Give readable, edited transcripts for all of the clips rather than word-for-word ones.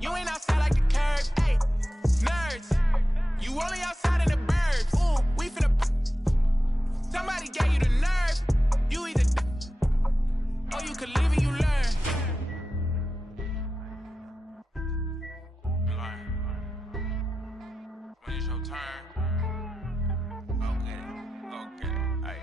You ain't outside like the curb, hey, nerds. You only outside in the burbs. Ooh, we finna. Somebody gave you the nerve. You either or you could live and you learn. When it's your turn. Okay, hey.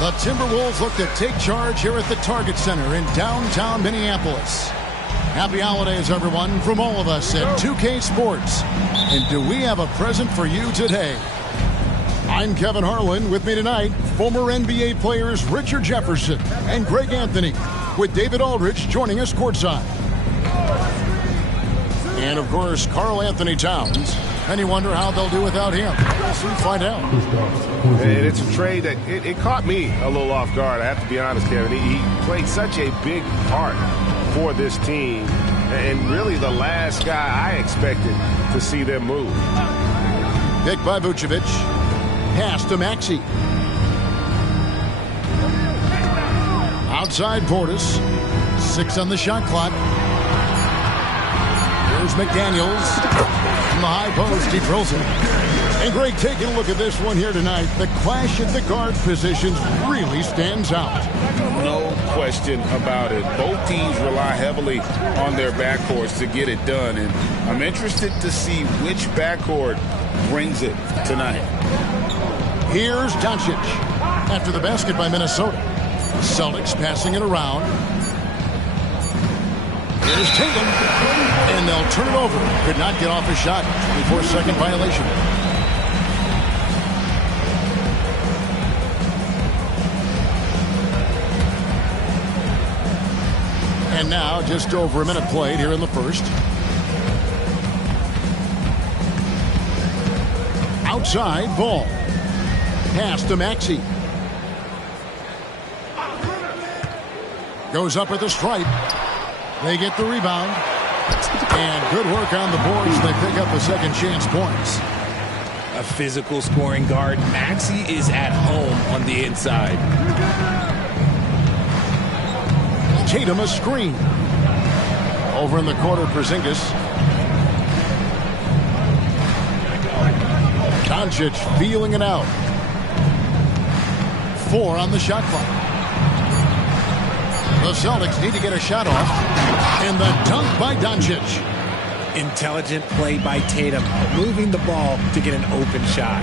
The Timberwolves look to take charge here at the Target Center in downtown Minneapolis. Happy holidays, everyone, from all of us at 2K Sports. And do we have a present for you today? I'm Kevin Harlan. With me tonight, former NBA players Richard Jefferson and Greg Anthony, with David Aldridge joining us courtside. And, of course, Karl Anthony Towns. And you wonder how they'll do without him. We'll soon find out. And it's a trade that it caught me a little off guard, I have to be honest, Kevin. He played such a big part for this team, and really the last guy I expected to see them move. Pick by Vucevic. Pass to Maxey. Outside Portis. 6 on the shot clock. Here's McDaniels. From the high post, he drills it. And Greg, taking a look at this one here tonight, the clash at the guard positions really stands out. No question about it. Both teams rely heavily on their backcourts to get it done, and I'm interested to see which backcourt brings it tonight. Here's Doncic. After the basket by Minnesota. Celtics passing it around. Here's Tatum. And they'll turn it over. Could not get off his shot. 24-second violation. And now, just over a minute played here in the first. Outside, Ball. Pass to Maxey. Goes up with a stripe. They get the rebound. And good work on the boards. They pick up the second chance points. A physical scoring guard. Maxey is at home on the inside. Tatum a screen. Over in the corner, Porzingis. Doncic feeling it out. 4 on the shot clock. The Celtics need to get a shot off. And the dunk by Doncic. Intelligent play by Tatum, moving the ball to get an open shot.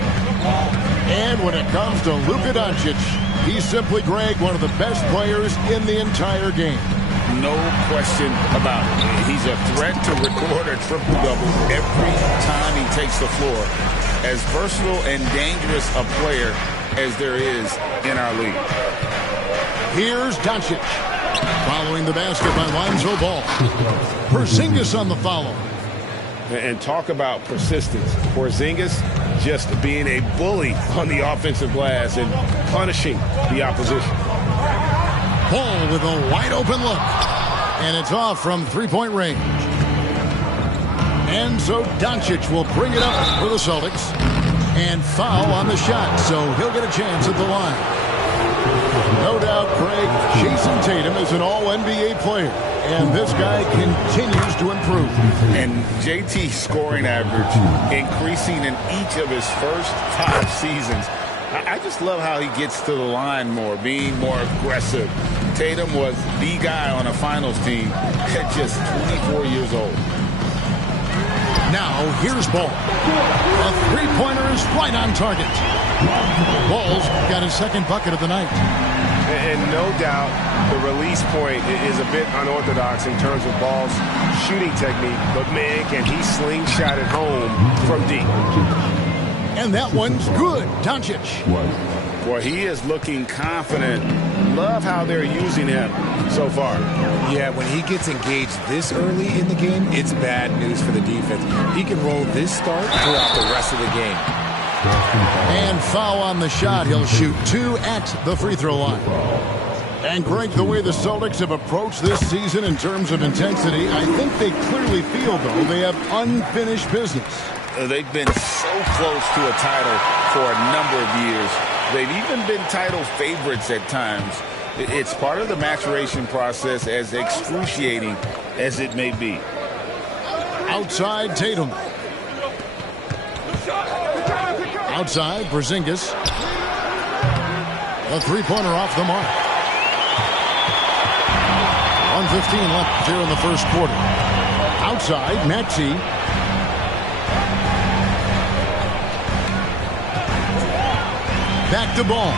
And when it comes to Luka Doncic, he's simply, Greg, one of the best players in the entire game. No question about it. He's a threat to record a triple-double every time he takes the floor. As versatile and dangerous a player as there is in our league. Here's Doncic. Following the basket by Lonzo Ball. Porzingis on the follow. And talk about persistence. Porzingis just being a bully on the offensive glass and punishing the opposition. Ball with a wide open look. And it's off from three-point range. And so Doncic will bring it up for the Celtics. And foul on the shot, so he'll get a chance at the line. No doubt, Craig, Jason Tatum is an all-NBA player. And this guy continues to improve. And JT's scoring average increasing in each of his first 5 seasons. I just love how he gets to the line more, being more aggressive. Tatum was the guy on a finals team at just 24 years old. Now, here's Ball. A three-pointer is right on target. Ball's got his second bucket of the night. And no doubt the release point is a bit unorthodox in terms of Ball's shooting technique. But, man, can he slingshot it home from deep. And that one's good. Doncic. Boy, he is looking confident. Love how they're using him so far. Yeah, when he gets engaged this early in the game, it's bad news for the defense. He can roll this start throughout the rest of the game. And foul on the shot. He'll shoot 2 at the free throw line. And, Greg, the way the Celtics have approached this season in terms of intensity, I think they clearly feel, though, they have unfinished business. They've been so close to a title for a number of years. They've even been title favorites at times. It's part of the maturation process, as excruciating as it may be. Outside, Tatum. Outside, Porzingis. A three-pointer off the mark. 1:15 left here in the first quarter. Outside, Maxey. Back to Ball.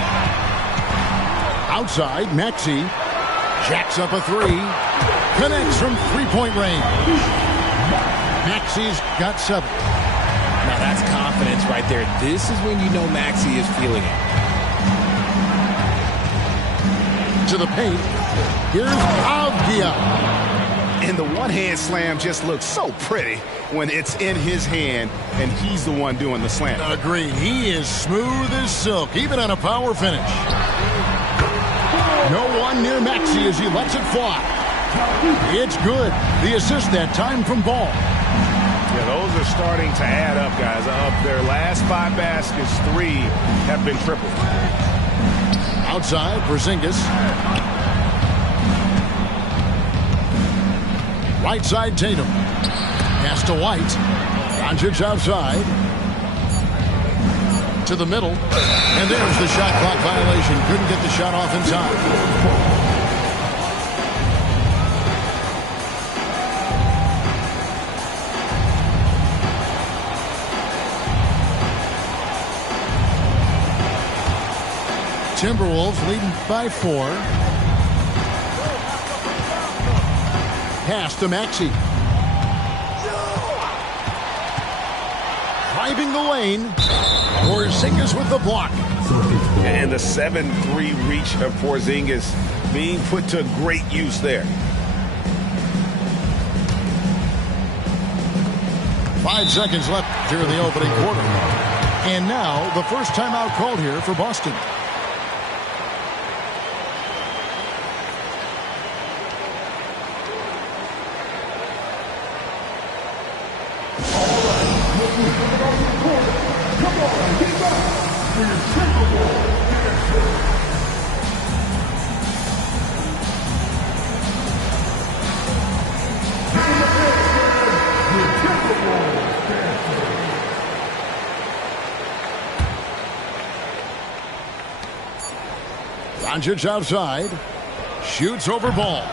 Outside, Maxey. Jacks up a three. Connects from three-point range. Maxey's got 7. Now that's confidence right there. This is when you know Maxey is feeling it. To the paint. Here's Avdia. And the one-hand slam just looks so pretty when it's in his hand and he's the one doing the slam. Agreed. He is smooth as silk, even on a power finish. No one near Maxey as he lets it fly. It's good. The assist that time from Ball. Yeah, those are starting to add up, guys. Of their last 5 baskets, 3 have been tripled. Outside, Porzingis. Right side, Tatum. Pass to White. Doncic outside. To the middle. And there's the shot clock violation. Couldn't get the shot off in time. Timberwolves leading by 4. Pass to Maxey. Driving the lane. Porzingis with the block. And the 7-3 reach of Porzingis being put to great use there. 5 seconds left here in the opening quarter. And now the first timeout called here for Boston. Doncic outside. Shoots over Ball.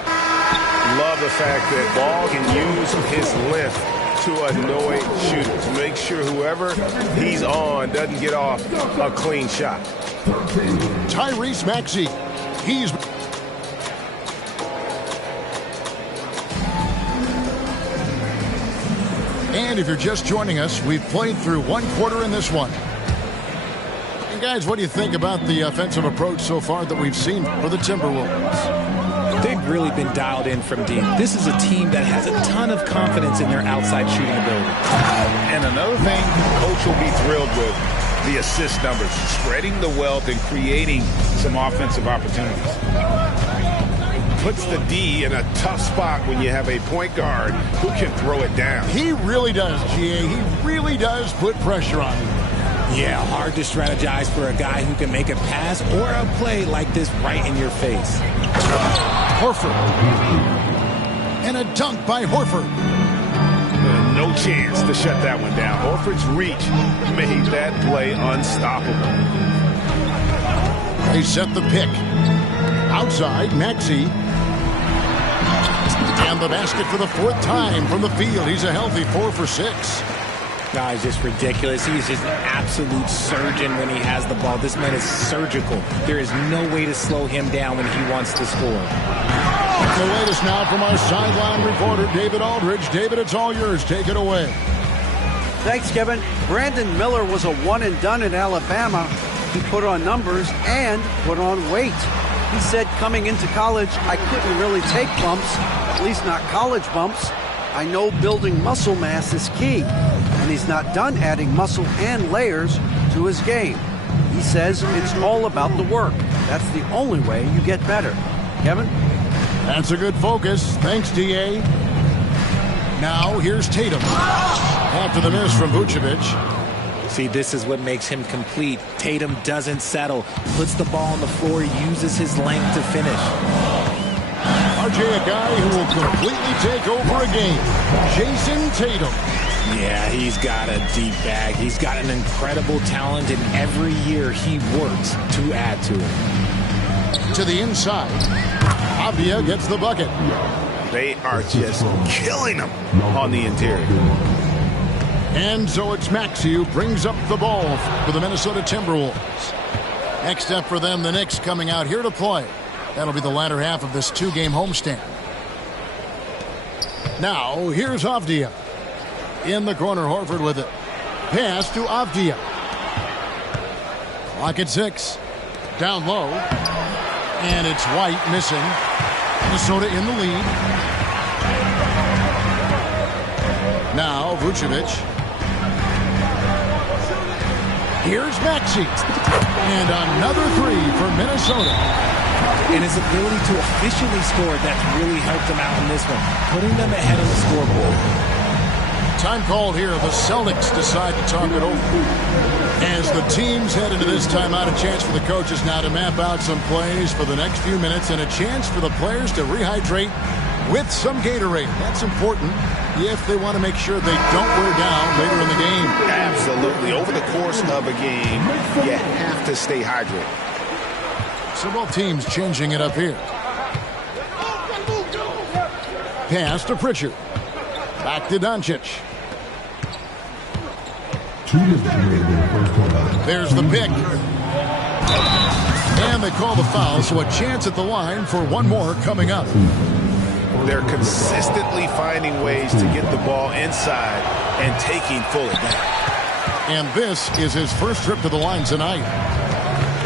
Love the fact that Ball can use his lift to annoy shooters. Make sure whoever he's on doesn't get off a clean shot. Tyrese Maxey. He's... And if you're just joining us, we've played through one quarter in this one. And guys, what do you think about the offensive approach so far that we've seen for the Timberwolves? They've really been dialed in from deep. This is a team that has a ton of confidence in their outside shooting ability. And another thing Coach will be thrilled with, the assist numbers, spreading the wealth and creating some offensive opportunities. Puts the D in a tough spot when you have a point guard who can throw it down. He really does, GA. He really does put pressure on him. Yeah, hard to strategize for a guy who can make a pass or a play like this right in your face. Horford. And a dunk by Horford. No chance to shut that one down. Horford's reach made that play unstoppable. They set the pick. Outside, Maxey. And the basket for the fourth time from the field. He's a healthy 4 for 6. He's just ridiculous. He's just an absolute surgeon when he has the ball. This man is surgical. There is no way to slow him down when he wants to score. The latest now from our sideline reporter, David Aldridge. David, it's all yours. Take it away. Thanks, Kevin. Brandon Miller was a one-and-done in Alabama. He put on numbers and put on weight. He said coming into college, I couldn't really take bumps, at least not college bumps. I know building muscle mass is key, and he's not done adding muscle and layers to his game. He says it's all about the work. That's the only way you get better. Kevin? That's a good focus. Thanks, D.A. Now, here's Tatum. After the miss from Vucevic. See, this is what makes him complete. Tatum doesn't settle, puts the ball on the floor, uses his length to finish. RJ, a guy who will completely take over a game. Jason Tatum. Yeah, he's got a deep bag. He's got an incredible talent, and every year he works to add to it. To the inside. Avdia gets the bucket. They are just killing him on the interior. And so it's Maxey who brings up the ball for the Minnesota Timberwolves. Next up for them, the Knicks coming out here to play. That'll be the latter half of this two-game homestand. Now, here's Avdia. In the corner, Horford with it. Pass to Avdia. Clock at 6. Down low. And it's White missing. Minnesota in the lead. Now, Vucevic. Here's Maxey. And another 3 for Minnesota. And his ability to efficiently score, that's really helped him out in this one, putting them ahead of the scoreboard. Time called here. The Celtics decide to talk it over. As the teams head into this timeout, a chance for the coaches now to map out some plays for the next few minutes and a chance for the players to rehydrate with some Gatorade. That's important if they want to make sure they don't wear down later in the game. Absolutely. Over the course of a game, you have to stay hydrated. So both teams changing it up here. Pass to Pritchard. Back to Doncic. There's the pick. And they call the foul, so a chance at the line for one more coming up. They're consistently finding ways to get the ball inside and taking full advantage. And this is his first trip to the line tonight.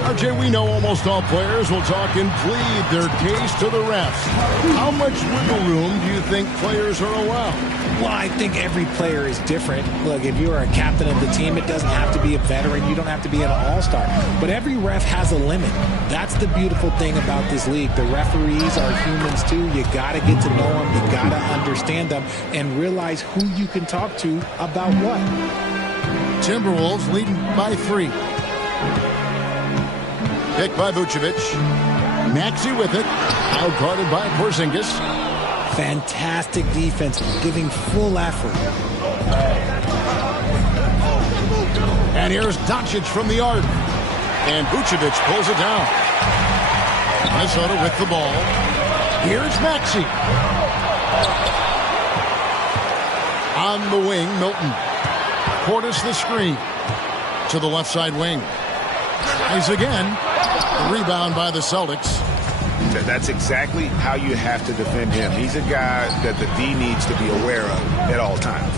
RJ, we know almost all players will talk and plead their case to the refs. How much wiggle room do you think players are allowed? Well, I think every player is different. Look, if you're a captain of the team, it doesn't have to be a veteran. You don't have to be an all-star. But every ref has a limit. That's the beautiful thing about this league. The referees are humans, too. You got to get to know them. You got to understand them and realize who you can talk to about what. Timberwolves leading by 3. Pick by Vucevic. Maxey with it. Outguarded by Porzingis. Fantastic defense, giving full effort. And here's Doncic from the arc. And Vucevic pulls it down. Minnesota with the ball. Here's Maxey. On the wing, Milton. Portis the screen. To the left side wing. Tries again. Rebound by the Celtics. That's exactly how you have to defend him. He's a guy that the D needs to be aware of at all times.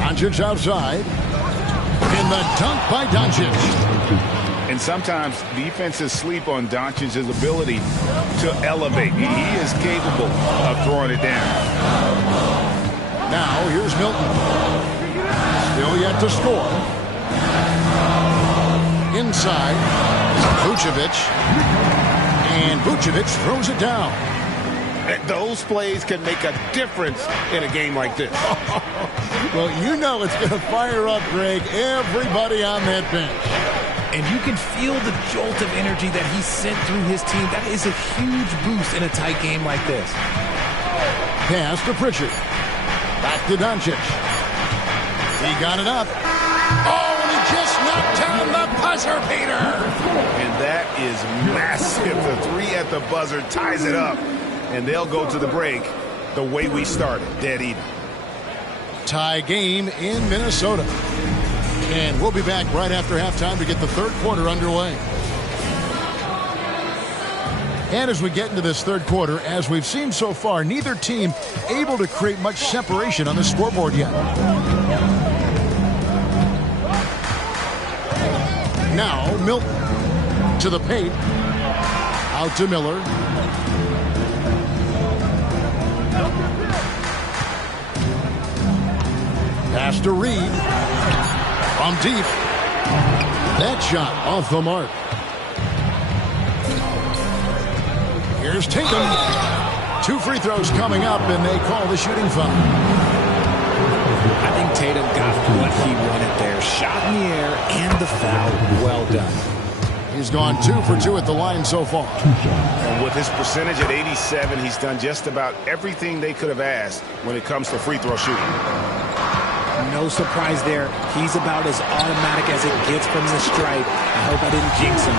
Doncic outside. And the dunk by Doncic. And sometimes defenses sleep on Doncic's ability to elevate. He is capable of throwing it down. Now here's Milton. Still yet to score. Inside, Vucevic. And Vucevic throws it down. Those plays can make a difference in a game like this. Well, you know it's going to fire up, Greg, everybody on that bench. And you can feel the jolt of energy that he sent through his team. That is a huge boost in a tight game like this. Pass to Pritchard. Back to Doncic. He got it up. Oh, and he just knocked down the buzzer beater. And that is massive. The three at the buzzer ties it up. And they'll go to the break the way we started, dead even. Tie game in Minnesota. And we'll be back right after halftime to get the third quarter underway. And as we get into this third quarter, as we've seen so far, neither team able to create much separation on the scoreboard yet. Now, Milton to the paint. Out to Miller. Pass to Reed. From deep. That shot off the mark. Here's Tatum. 2 free throws coming up, and they call the shooting foul. I think Tatum got what he wanted there. Shot in the air and the foul. Well done. He's gone 2 for 2 at the line so far. And with his percentage at 87, he's done just about everything they could have asked when it comes to free throw shooting. No surprise there. He's about as automatic as it gets from the stripe. I hope I didn't jinx him.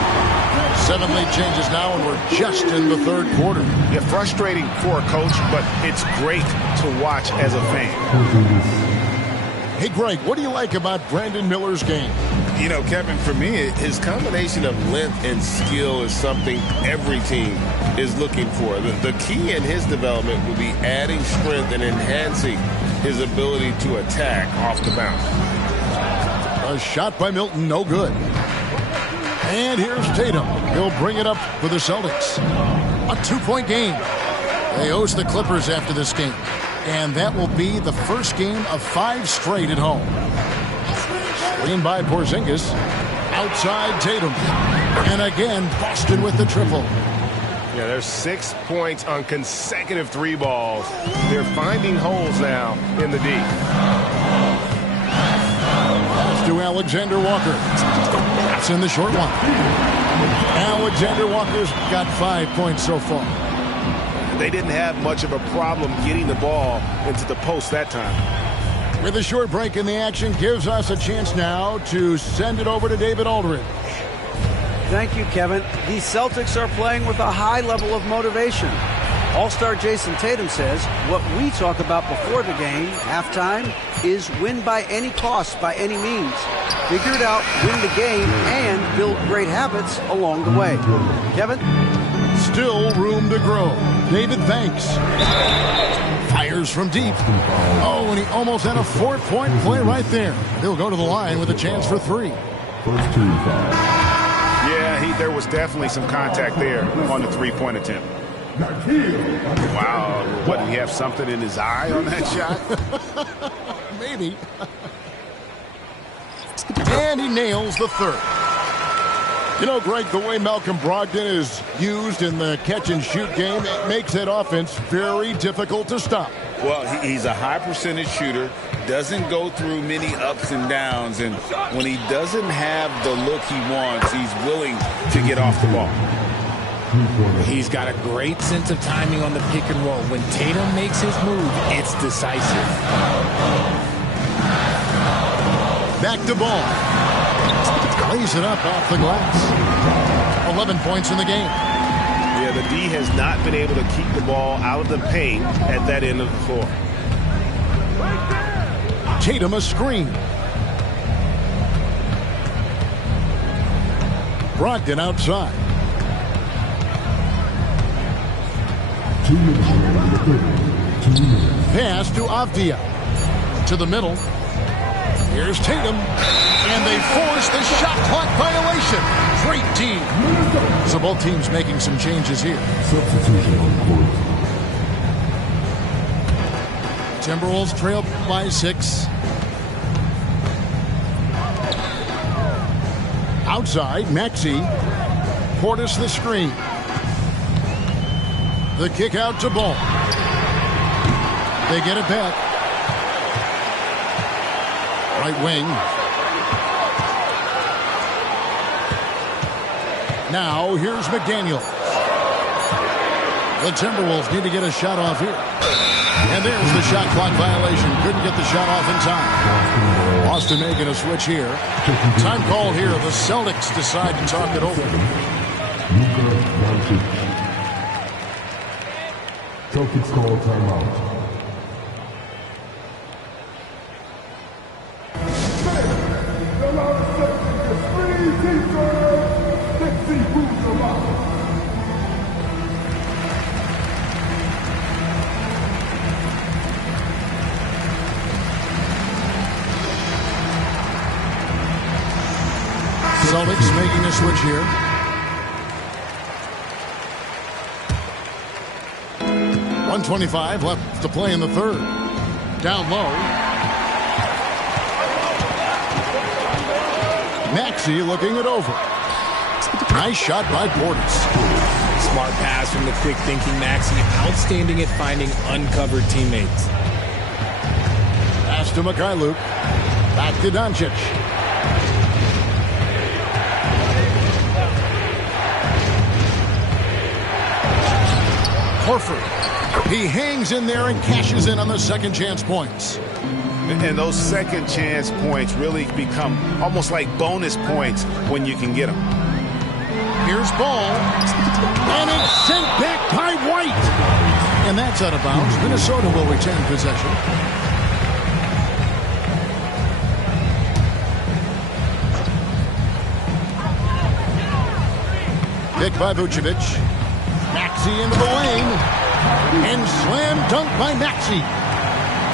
7 late changes now, and we're just in the third quarter. Yeah, frustrating for a coach, but it's great to watch as a fan. Hey, Greg, what do you like about Brandon Miller's game? You know, Kevin, for me, his combination of length and skill is something every team is looking for. The key in his development will be adding strength and enhancing his ability to attack off the bounce. A shot by Milton, no good. And here's Tatum. He'll bring it up for the Celtics. A 2-point game. They host the Clippers after this game. And that will be the first game of 5 straight at home. Screen by Porzingis. Outside Tatum. And again, Boston with the triple. Yeah, there's 6 points on consecutive 3 balls. They're finding holes now in the D. Pass to Alexander Walker. That's in the short one. Alexander Walker's got 5 points so far. They didn't have much of a problem getting the ball into the post that time. With a short break in the action, gives us a chance now to send it over to David Aldridge. Thank you, Kevin. The Celtics are playing with a high level of motivation. All-star Jason Tatum says what we talk about before the game, halftime, is win by any cost, by any means. Figure it out, win the game, and build great habits along the way. Kevin? Still room to grow. David thanks. Fires from deep. Oh, and he almost had a 4-point play right there. He'll go to the line with a chance for 3. Yeah, there was definitely some contact there on the 3-point attempt. Wow, what, did he have something in his eye on that shot? Maybe. And he nails the third. You know, Greg, the way Malcolm Brogdon is used in the catch-and-shoot game, it makes that offense very difficult to stop. Well, he's a high-percentage shooter, doesn't go through many ups and downs, and when he doesn't have the look he wants, he's willing to get off the ball. He's got a great sense of timing on the pick and roll. When Tatum makes his move, it's decisive. Back to ball. Lays it up off the glass. 11 points in the game. Yeah, where the D has not been able to keep the ball out of the paint at that end of the floor. Tatum a screen. Brogdon outside. Pass to Avdia. To the middle. Here's Tatum. And they force the shot clock violation. Great team. So both teams making some changes here. Substitution on court. Timberwolves trail by 6. Outside, Maxey. Portis the screen. The kick out to Ball. They get it back. Right wing. Now, here's McDaniel. The Timberwolves need to get a shot off here. And there's the shot clock violation. Couldn't get the shot off in time. Boston making a switch here. Time call here. The Celtics decide to talk it over. Celtics call timeout. Celtics making a switch here. .125 left to play in the third. Down low. Maxey looking it over. Nice shot by Portis. Smart pass from the quick thinking Maxey. Outstanding at finding uncovered teammates. Pass to Mikhailuk. Back to Doncic. Horford. He hangs in there and cashes in on the second chance points. And those second chance points really become almost like bonus points when you can get them. Here's Ball. And it's sent back by White. And that's out of bounds. Minnesota will retain possession. Pick by Vucevic. Maxey into the lane. And slam dunk by Maxey.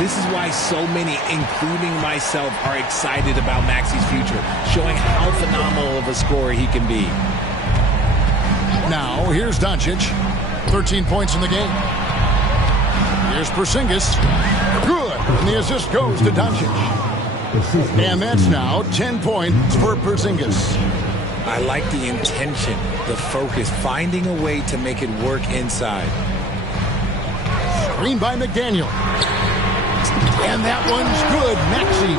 This is why so many, including myself, are excited about Maxey's future, showing how phenomenal of a scorer he can be. Now, here's Doncic. 13 points in the game. Here's Porzingis. Good. And the assist goes to Doncic. And that's now 10 points for Porzingis. I like the intention, the focus, finding a way to make it work inside. Screen by McDaniel. And that one's good. Maxey.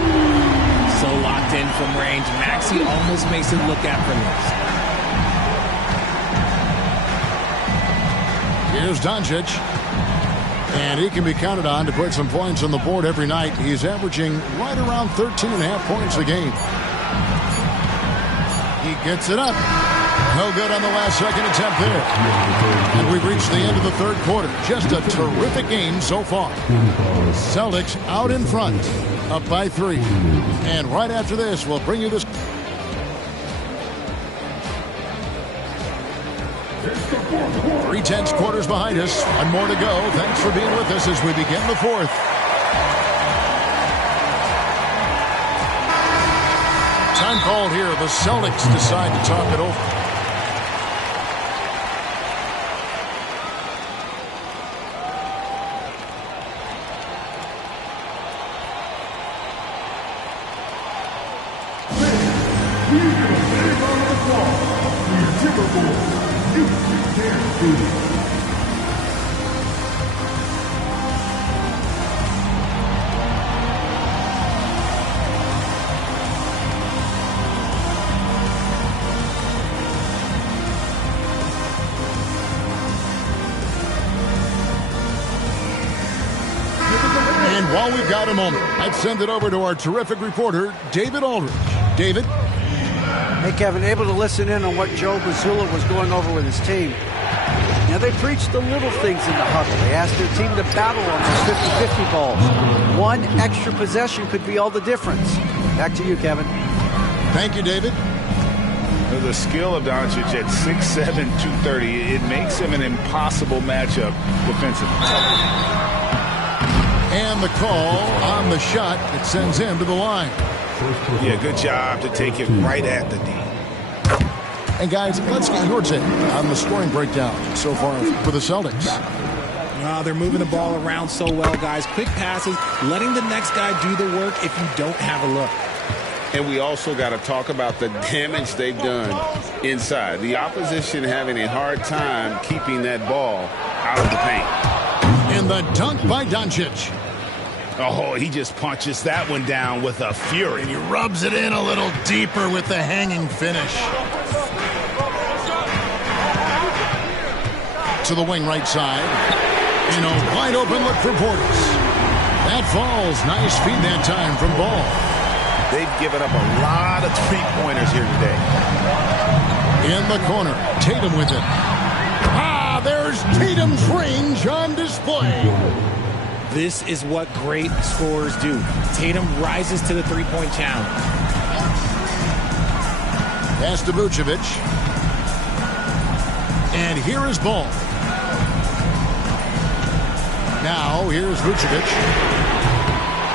So locked in from range. Maxey almost makes it look effortless. Here's Doncic. And he can be counted on to put some points on the board every night. He's averaging right around 13.5 points a game. He gets it up. No good on the last second attempt there. And we've reached the end of the third quarter. Just a terrific game so far. Celtics out in front, up by 3. And right after this, we'll bring you this. Three tenths quarters behind us. One more to go. Thanks for being with us as we begin the fourth. Time called here. The Celtics decide to talk it over. And while we've got a moment, I'd send it over to our terrific reporter, David Aldridge. David? Hey, Kevin, able to listen in on what Joe Mazzulla was going over with his team. Now, they preach the little things in the huddle. They ask their team to battle on those 50-50 balls. One extra possession could be all the difference. Back to you, Kevin. Thank you, David. The skill of Doncic at 6'7", 230, it makes him an impossible matchup defensively. And the call on the shot that sends him to the line. Yeah, good job to take it right at the D. And guys, let's get your take on the scoring breakdown so far for the Celtics. They're moving the ball around so well, guys. Quick passes, letting the next guy do the work if you don't have a look. And we also got to talk about the damage they've done inside. The opposition having a hard time keeping that ball out of the paint. And the dunk by Doncic. Oh, he just punches that one down with a fury. And he rubs it in a little deeper with the hanging finish. To the wing right side. And a wide open look for Portis. That falls. Nice feed that time from Ball. They've given up a lot of three-pointers here today. In the corner, Tatum with it. There's Tatum's range on display. This is what great scorers do. Tatum rises to the three-point challenge. Pass to Vucevic. And here is Ball. Now, here's Vucevic.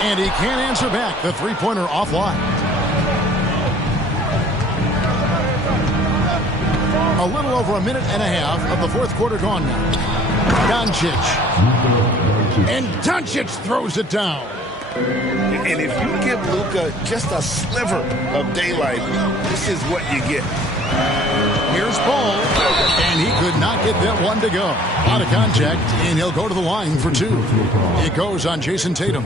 And he can't answer back. The three-pointer offline. A little over a minute and a half of the fourth quarter gone now. Doncic. And Doncic throws it down. And if you give Luka just a sliver of daylight, this is what you get. Here's Ball. And he could not get that one to go. Out of contact, and he'll go to the line for two. It goes on Jason Tatum.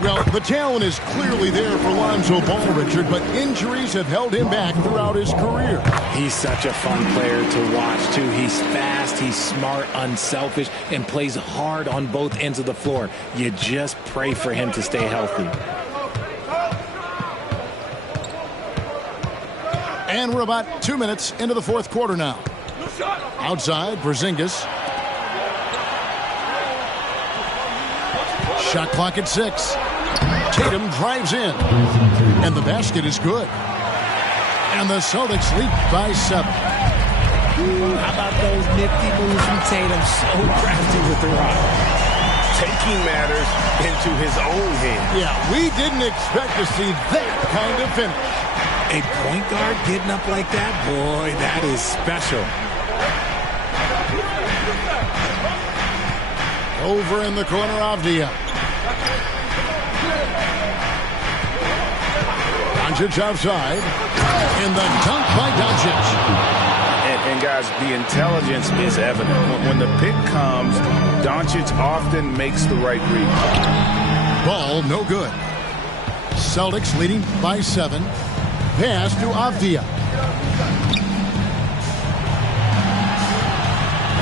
Well, the talent is clearly there for Lonzo Ball, Richard, but injuries have held him back throughout his career. He's such a fun player to watch, too. He's fast, he's smart, unselfish, and plays hard on both ends of the floor. You just pray for him to stay healthy. And we're about 2 minutes into the fourth quarter now. Outside, Porzingis. Shot clock at 6. Tatum drives in. And the basket is good. And the Celtics lead by 7. How about those nifty moves from Tatum? So crafty with the rock. Taking matters into his own hands. Yeah, we didn't expect to see that kind of finish. A point guard getting up like that? Boy, that is special. Over in the corner, Avdia. Doncic outside. And the dunk by Doncic. And guys, the intelligence is evident. When the pick comes, Doncic often makes the right read. Ball no good. Celtics leading by 7. Pass to Avdia.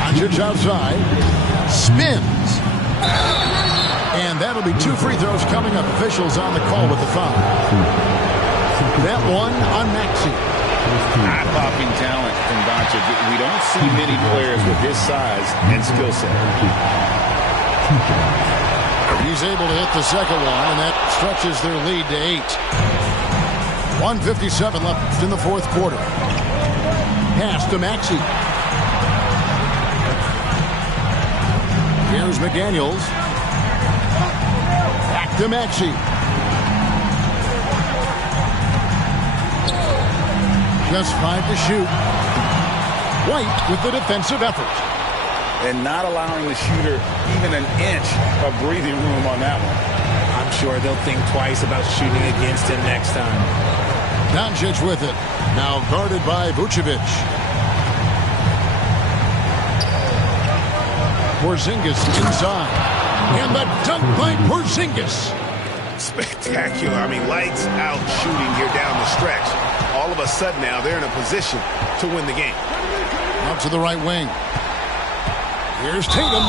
Doncic outside. Spins. And that'll be 2 free throws coming up. Officials on the call with the foul. That one on Maxey. Eye-popping talent from Doncic. We don't see many players with his size and skill set. He's able to hit the second one, and that stretches their lead to 8. 1:57 left in the fourth quarter. Pass to Maxey. Here's McDaniels. Back to Maxey. Just 5 to shoot. White with the defensive effort. And not allowing the shooter even an inch of breathing room on that one. I'm sure they'll think twice about shooting against him next time. Doncic with it. Now guarded by Vucevic. Porzingis inside. And the dunk by Porzingis. Spectacular. I mean, lights out shooting here down the stretch. All of a sudden now they're in a position to win the game. Out to the right wing. Here's Tatum.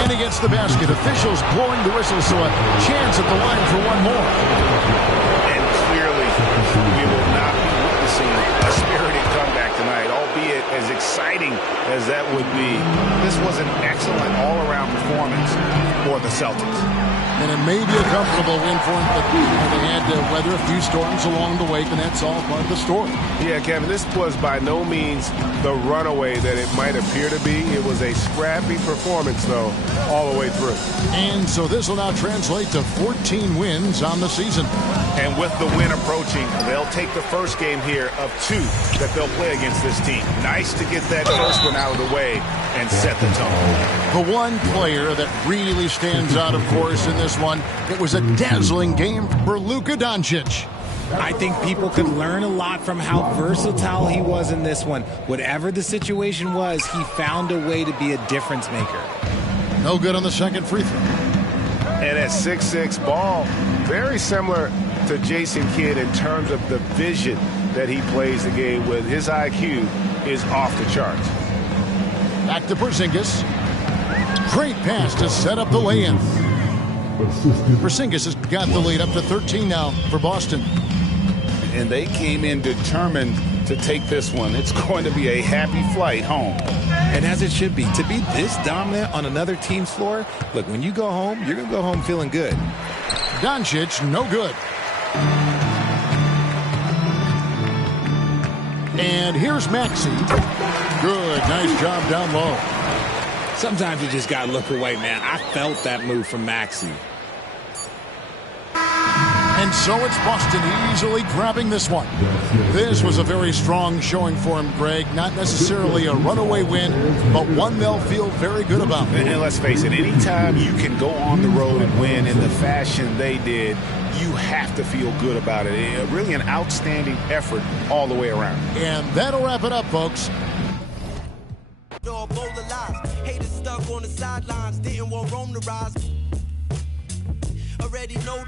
And he gets the basket. Officials blowing the whistle, so a chance at the line for one more. And clearly, we will not be witnessing a spirited comeback tonight, albeit as exciting as that would be. This was an excellent all-around performance for the Celtics. And it may be a comfortable win for them, but they had to weather a few storms along the way, and that's all part of the story. Yeah, Kevin, this was by no means the runaway that it might appear to be. It was a scrappy performance, though, all the way through. And so this will now translate to 14 wins on the season. And with the win approaching, they'll take the first game here of 2 that they'll play against this team. Nice to get that first one out of the way and set the tone. The one player that really stands out, of course, in this one, it was a dazzling game for Luka Doncic. I think people could learn a lot from how versatile he was in this one. Whatever the situation was, he found a way to be a difference maker. No good on the second free throw. And at 6'6" ball, very similar to Jason Kidd in terms of the vision that he plays the game with. His IQ is off the charts. Back to Porzingis. Great pass to set up the lay-in. Porzingis has got the lead up to 13 now for Boston. And they came in determined to take this one. It's going to be a happy flight home. And as it should be. To be this dominant on another team's floor, look, when you go home, you're going to go home feeling good. Doncic, no good. And here's Maxey. Good, nice job down low. Sometimes you just got to look away, man. I felt that move from Maxey. And so it's Boston easily grabbing this one. This was a very strong showing for him, Greg. Not necessarily a runaway win, but one they'll feel very good about. And let's face it, anytime you can go on the road and win in the fashion they did, you have to feel good about it. Really an outstanding effort all the way around. And that'll wrap it up, folks. Haters stuck on the sidelines, didn't want Rome to rise. Already know